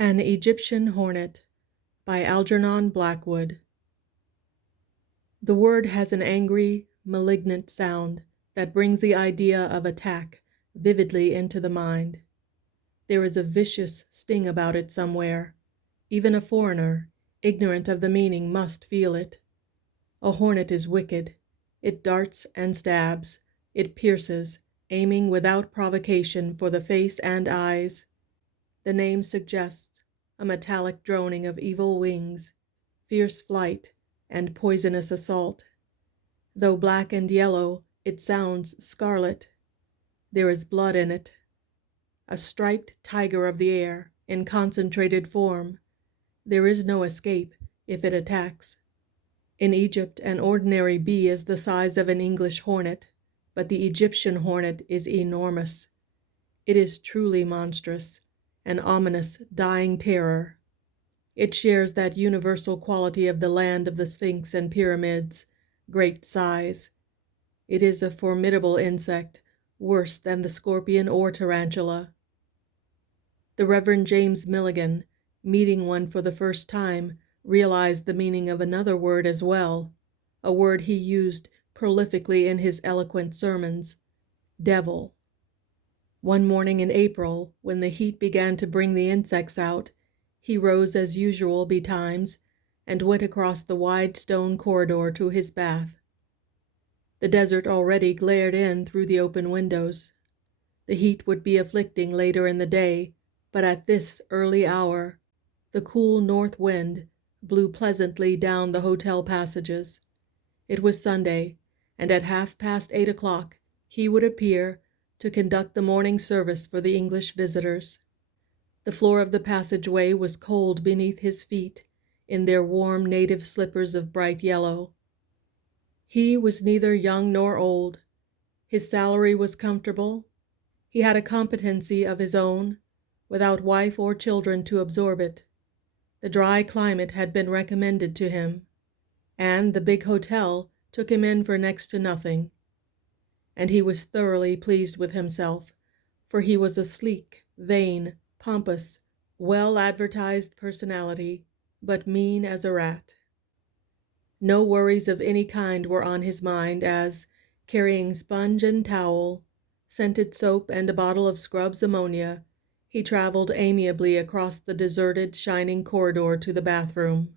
An Egyptian Hornet by Algernon Blackwood. The word has an angry, malignant sound that brings the idea of attack vividly into the mind. There is a vicious sting about it somewhere. Even a foreigner, ignorant of the meaning, must feel it. A hornet is wicked. It darts and stabs. It pierces, aiming without provocation for the face and eyes. The name suggests a metallic droning of evil wings, fierce flight, and poisonous assault. Though black and yellow, it sounds scarlet. There is blood in it. A striped tiger of the air, in concentrated form. There is no escape if it attacks. In Egypt, an ordinary bee is the size of an English hornet, but the Egyptian hornet is enormous. It is truly monstrous, an ominous, dying terror. It shares that universal quality of the land of the Sphinx and pyramids, great size. It is a formidable insect, worse than the scorpion or tarantula. The Reverend James Milligan, meeting one for the first time, realized the meaning of another word as well, a word he used prolifically in his eloquent sermons: devil. One morning in April, when the heat began to bring the insects out, he rose as usual betimes and went across the wide stone corridor to his bath. The desert already glared in through the open windows. The heat would be afflicting later in the day, but at this early hour, the cool north wind blew pleasantly down the hotel passages. It was Sunday, and at 8:30 he would appear to conduct the morning service for the English visitors. The floor of the passageway was cold beneath his feet in their warm native slippers of bright yellow. He was neither young nor old. His salary was comfortable. He had a competency of his own, without wife or children to absorb it. The dry climate had been recommended to him, and the big hotel took him in for next to nothing. And he was thoroughly pleased with himself, for he was a sleek, vain, pompous, well-advertised personality, but mean as a rat. No worries of any kind were on his mind as, carrying sponge and towel, scented soap and a bottle of Scrubb's ammonia, he traveled amiably across the deserted, shining corridor to the bathroom.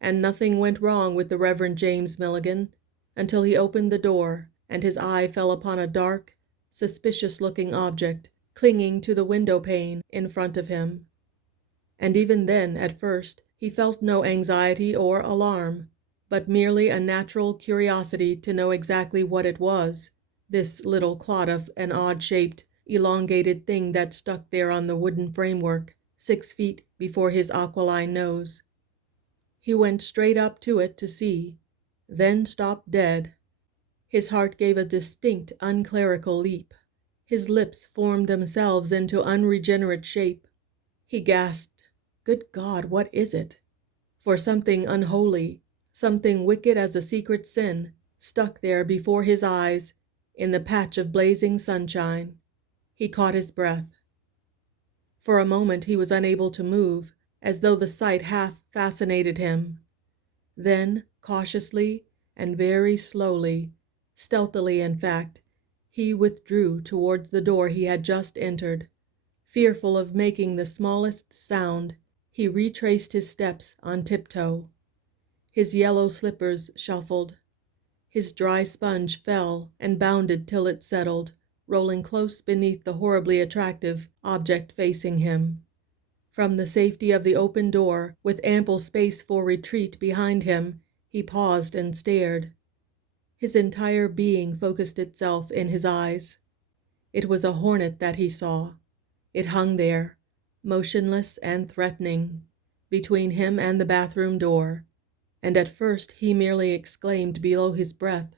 And nothing went wrong with the Reverend James Milligan until he opened the door and his eye fell upon a dark, suspicious-looking object clinging to the window pane in front of him. And even then, at first, he felt no anxiety or alarm, but merely a natural curiosity to know exactly what it was, this little clot of an odd-shaped, elongated thing that stuck there on the wooden framework, 6 feet before his aquiline nose. He went straight up to it to see, then stopped dead. His heart gave a distinct, unclerical leap. His lips formed themselves into unregenerate shape. He gasped, "Good God, what is it?" For something unholy, something wicked as a secret sin, stuck there before his eyes in the patch of blazing sunshine. He caught his breath. For a moment he was unable to move, as though the sight half fascinated him. Then, cautiously and very slowly, stealthily in fact, he withdrew towards the door he had just entered. Fearful of making the smallest sound, he retraced his steps on tiptoe. His yellow slippers shuffled. His dry sponge fell and bounded till it settled, rolling close beneath the horribly attractive object facing him. From the safety of the open door, with ample space for retreat behind him, he paused and stared. His entire being focused itself in his eyes. It was a hornet that he saw. It hung there, motionless and threatening, between him and the bathroom door, and at first he merely exclaimed below his breath,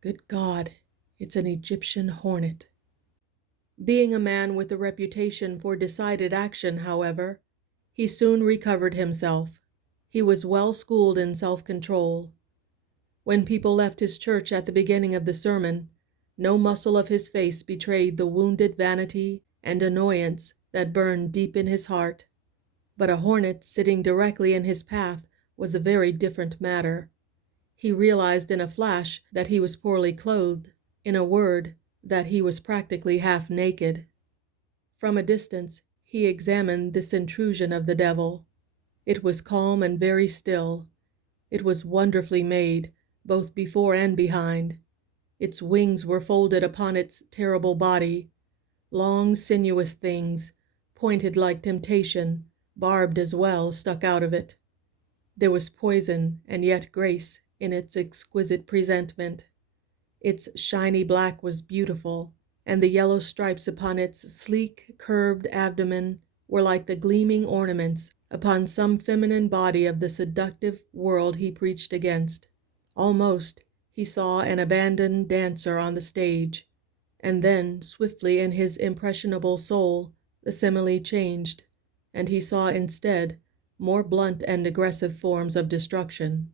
"Good God, it's an Egyptian hornet." Being a man with a reputation for decided action, however, he soon recovered himself. He was well schooled in self-control. When people left his church at the beginning of the sermon, no muscle of his face betrayed the wounded vanity and annoyance that burned deep in his heart. But a hornet sitting directly in his path was a very different matter. He realized in a flash that he was poorly clothed, in a word, that he was practically half naked. From a distance, he examined this intrusion of the devil. It was calm and very still. It was wonderfully made, both before and behind. Its wings were folded upon its terrible body, long sinuous things, pointed like temptation, barbed as well, stuck out of it. There was poison and yet grace in its exquisite presentment. Its shiny black was beautiful, and the yellow stripes upon its sleek, curved abdomen were like the gleaming ornaments upon some feminine body of the seductive world he preached against. Almost he saw an abandoned dancer on the stage, and then, swiftly in his impressionable soul, the simile changed, and he saw instead more blunt and aggressive forms of destruction.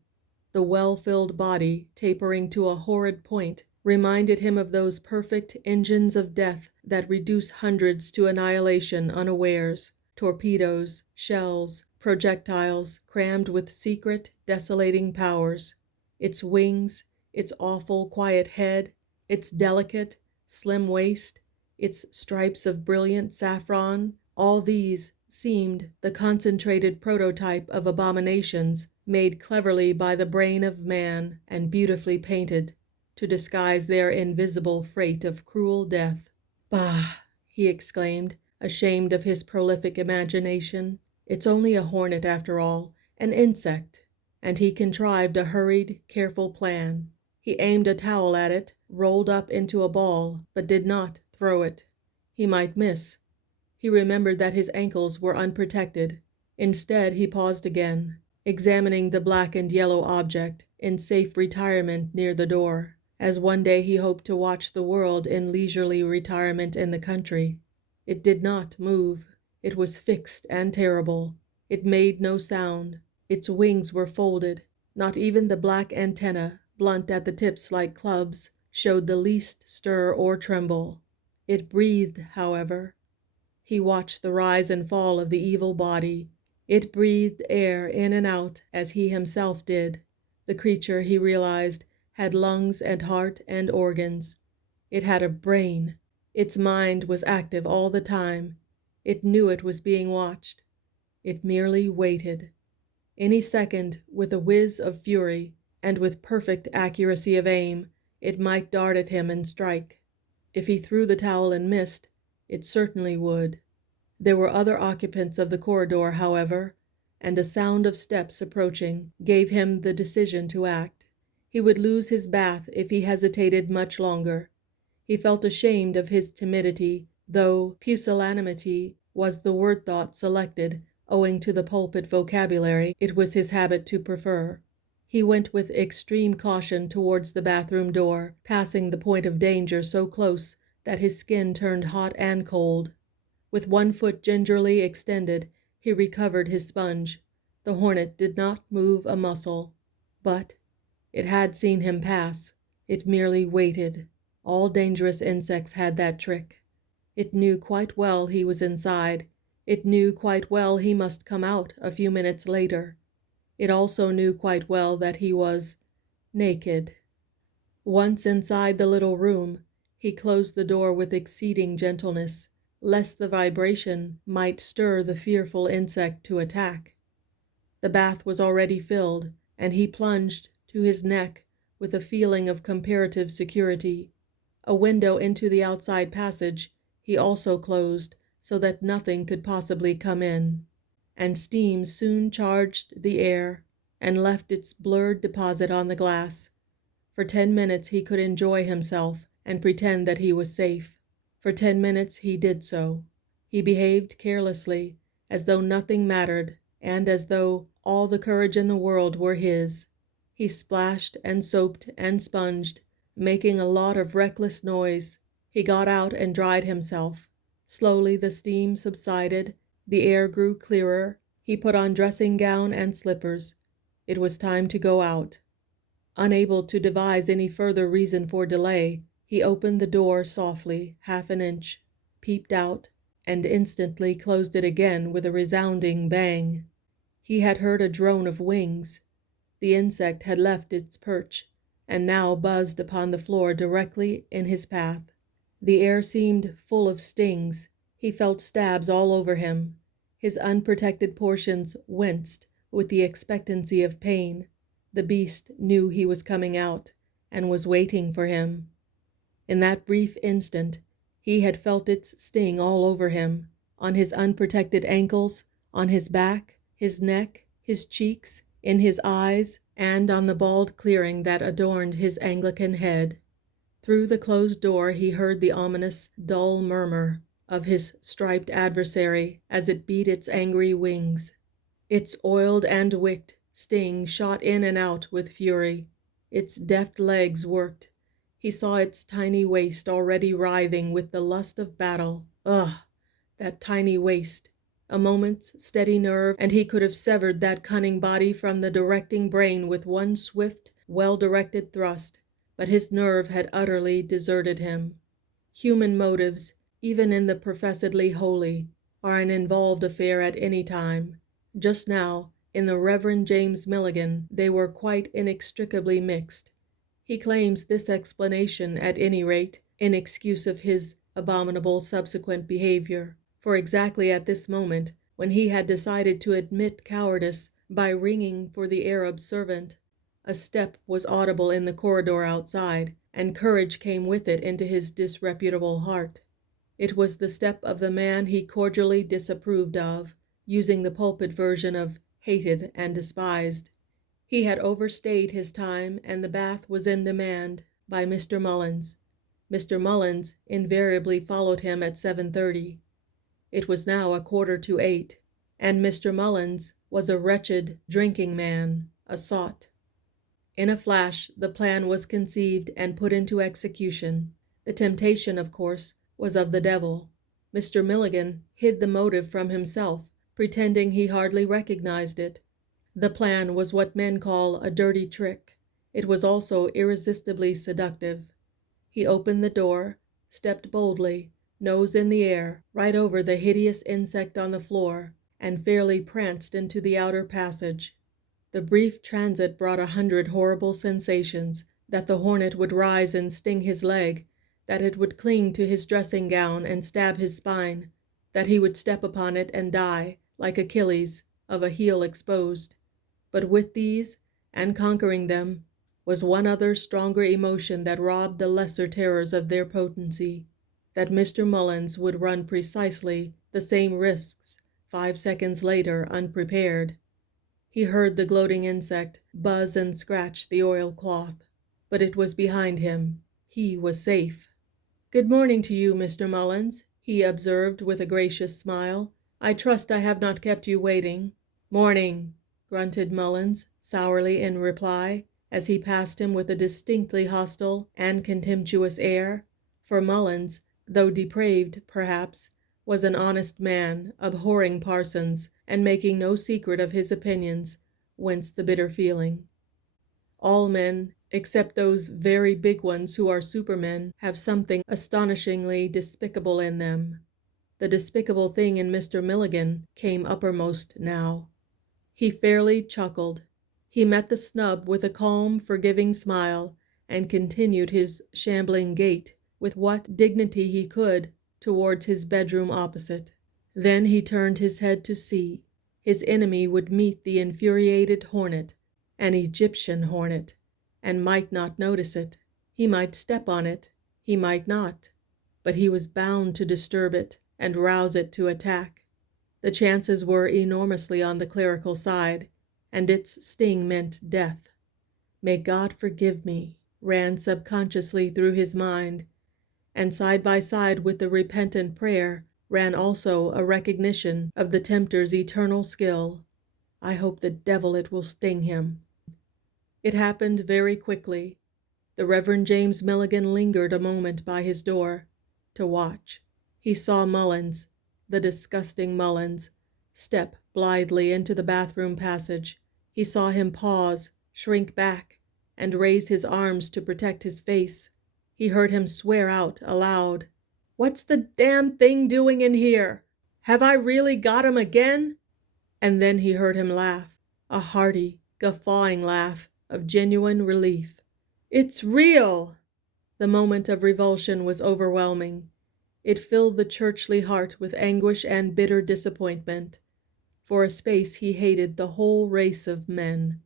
The well-filled body, tapering to a horrid point, reminded him of those perfect engines of death that reduce hundreds to annihilation unawares, torpedoes, shells, projectiles crammed with secret, desolating powers. Its wings, its awful, quiet head, its delicate, slim waist, its stripes of brilliant saffron, all these seemed the concentrated prototype of abominations made cleverly by the brain of man and beautifully painted to disguise their invisible freight of cruel death. "Bah!" he exclaimed, ashamed of his prolific imagination. "It's only a hornet after all, an insect." And he contrived a hurried, careful plan. He aimed a towel at it, rolled up into a ball, but did not throw it. He might miss. He remembered that his ankles were unprotected. Instead, he paused again, examining the black and yellow object in safe retirement near the door, as one day he hoped to watch the world in leisurely retirement in the country. It did not move. It was fixed and terrible. It made no sound. Its wings were folded. Not even the black antennae, blunt at the tips like clubs, showed the least stir or tremble. It breathed, however. He watched the rise and fall of the evil body. It breathed air in and out as he himself did. The creature, he realized, had lungs and heart and organs. It had a brain. Its mind was active all the time. It knew it was being watched. It merely waited. Any second, with a whiz of fury, and with perfect accuracy of aim, it might dart at him and strike. If he threw the towel and missed, it certainly would. There were other occupants of the corridor, however, and a sound of steps approaching gave him the decision to act. He would lose his bath if he hesitated much longer. He felt ashamed of his timidity, though pusillanimity was the word thought selected, owing to the pulpit vocabulary it was his habit to prefer. He went with extreme caution towards the bathroom door, passing the point of danger so close that his skin turned hot and cold. With one foot gingerly extended, he recovered his sponge. The hornet did not move a muscle. But it had seen him pass. It merely waited. All dangerous insects had that trick. It knew quite well he was inside. It knew quite well he must come out a few minutes later. It also knew quite well that he was naked. Once inside the little room, he closed the door with exceeding gentleness, lest the vibration might stir the fearful insect to attack. The bath was already filled, and he plunged to his neck with a feeling of comparative security. A window into the outside passage he also closed, so that nothing could possibly come in, and steam soon charged the air and left its blurred deposit on the glass. For 10 minutes he could enjoy himself and pretend that he was safe. For 10 minutes he did so. He behaved carelessly, as though nothing mattered, and as though all the courage in the world were his. He splashed and soaped and sponged, making a lot of reckless noise. He got out and dried himself. Slowly the steam subsided, the air grew clearer. He put on dressing gown and slippers. It was time to go out. Unable to devise any further reason for delay, he opened the door softly, half an inch, peeped out, and instantly closed it again with a resounding bang. He had heard a drone of wings. The insect had left its perch, and now buzzed upon the floor directly in his path. The air seemed full of stings. He felt stabs all over him. His unprotected portions winced with the expectancy of pain. The beast knew he was coming out, and was waiting for him. In that brief instant, he had felt its sting all over him, on his unprotected ankles, on his back, his neck, his cheeks, in his eyes, and on the bald clearing that adorned his Anglican head. Through the closed door he heard the ominous, dull murmur of his striped adversary as it beat its angry wings. Its oiled and wicked sting shot in and out with fury. Its deft legs worked. He saw its tiny waist already writhing with the lust of battle. Ugh! That tiny waist! A moment's steady nerve, and he could have severed that cunning body from the directing brain with one swift, well-directed thrust, but his nerve had utterly deserted him. Human motives, even in the professedly holy, are an involved affair at any time. Just now, in the Reverend James Milligan, they were quite inextricably mixed. He claims this explanation, at any rate, in excuse of his abominable subsequent behavior. For exactly at this moment, when he had decided to admit cowardice by ringing for the Arab servant, a step was audible in the corridor outside, and courage came with it into his disreputable heart. It was the step of the man he cordially disapproved of, using the pulpit version of hated and despised. He had overstayed his time, and the bath was in demand by Mr. Mullins. Mr. Mullins invariably followed him at 7:30. It was now 7:45, and Mr. Mullins was a wretched drinking man, a sot. In a flash, the plan was conceived and put into execution. The temptation, of course, was of the devil. Mr. Milligan hid the motive from himself, pretending he hardly recognized it. The plan was what men call a dirty trick. It was also irresistibly seductive. He opened the door, stepped boldly, nose in the air, right over the hideous insect on the floor, and fairly pranced into the outer passage. The brief transit brought 100 horrible sensations: that the hornet would rise and sting his leg, that it would cling to his dressing gown and stab his spine, that he would step upon it and die, like Achilles, of a heel exposed. But with these, and conquering them, was one other stronger emotion that robbed the lesser terrors of their potency: that Mr. Mullins would run precisely the same risks 5 seconds later unprepared. He heard the gloating insect buzz and scratch the oilcloth, but it was behind him. He was safe. "Good morning to you, Mr. Mullins," he observed with a gracious smile. "I trust I have not kept you waiting." "Morning," grunted Mullins sourly in reply, as he passed him with a distinctly hostile and contemptuous air, for Mullins, though depraved, perhaps, was an honest man, abhorring parsons, and making no secret of his opinions, whence the bitter feeling. All men, except those very big ones who are supermen, have something astonishingly despicable in them. The despicable thing in Mr. Milligan came uppermost now. He fairly chuckled. He met the snub with a calm, forgiving smile, and continued his shambling gait with what dignity he could towards his bedroom opposite. Then he turned his head to see. His enemy would meet the infuriated hornet, an Egyptian hornet, and might not notice it. He might step on it, he might not, but he was bound to disturb it and rouse it to attack. The chances were enormously on the clerical side, and its sting meant death. "May God forgive me," ran subconsciously through his mind, and side by side with the repentant prayer ran also a recognition of the tempter's eternal skill. "I hope the devil it will sting him." It happened very quickly. The Reverend James Milligan lingered a moment by his door to watch. He saw Mullins, the disgusting Mullins, step blithely into the bathroom passage. He saw him pause, shrink back, and raise his arms to protect his face. He heard him swear out aloud, "What's the damn thing doing in here? Have I really got him again?" And then he heard him laugh, a hearty, guffawing laugh of genuine relief. "It's real!" The moment of revulsion was overwhelming. It filled the churchly heart with anguish and bitter disappointment. For a space he hated the whole race of men.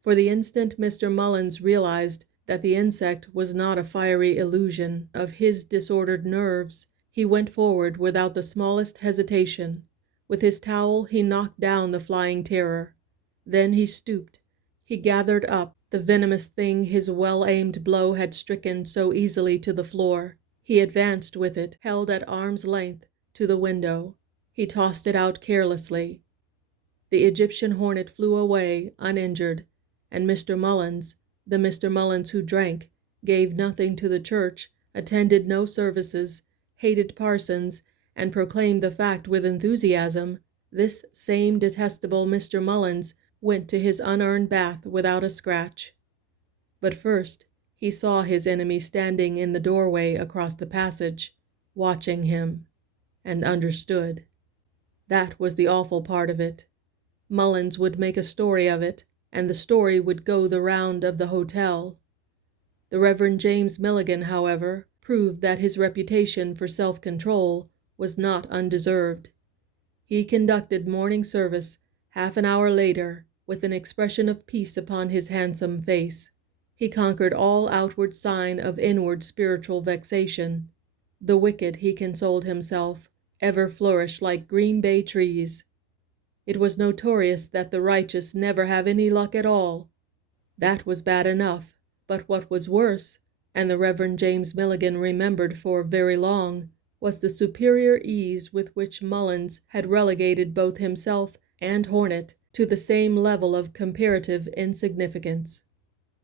For the instant Mr. Mullins realized that the insect was not a fiery illusion of his disordered nerves, he went forward without the smallest hesitation. With his towel he knocked down the flying terror. Then he stooped. He gathered up the venomous thing his well-aimed blow had stricken so easily to the floor. He advanced with it, held at arm's length, to the window. He tossed it out carelessly. The Egyptian hornet flew away uninjured, and Mr. Mullins, the Mr. Mullins who drank, gave nothing to the church, attended no services, hated parsons, and proclaimed the fact with enthusiasm, this same detestable Mr. Mullins went to his unearned bath without a scratch. But first he saw his enemy standing in the doorway across the passage, watching him, and understood. That was the awful part of it. Mullins would make a story of it, and the story would go the round of the hotel. The Reverend James Milligan, however, proved that his reputation for self-control was not undeserved. He conducted morning service half an hour later with an expression of peace upon his handsome face. He conquered all outward sign of inward spiritual vexation. The wicked, he consoled himself, ever flourish like green bay trees. It was notorious that the righteous never have any luck at all. That was bad enough, but what was worse, and the Reverend James Milligan remembered for very long, was the superior ease with which Mullins had relegated both himself and Hornet to the same level of comparative insignificance.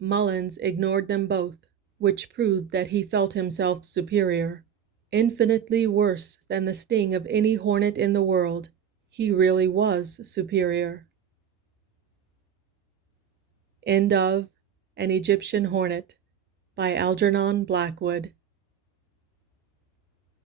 Mullins ignored them both, which proved that he felt himself superior, infinitely worse than the sting of any hornet in the world. He really was superior. End of An Egyptian Hornet by Algernon Blackwood.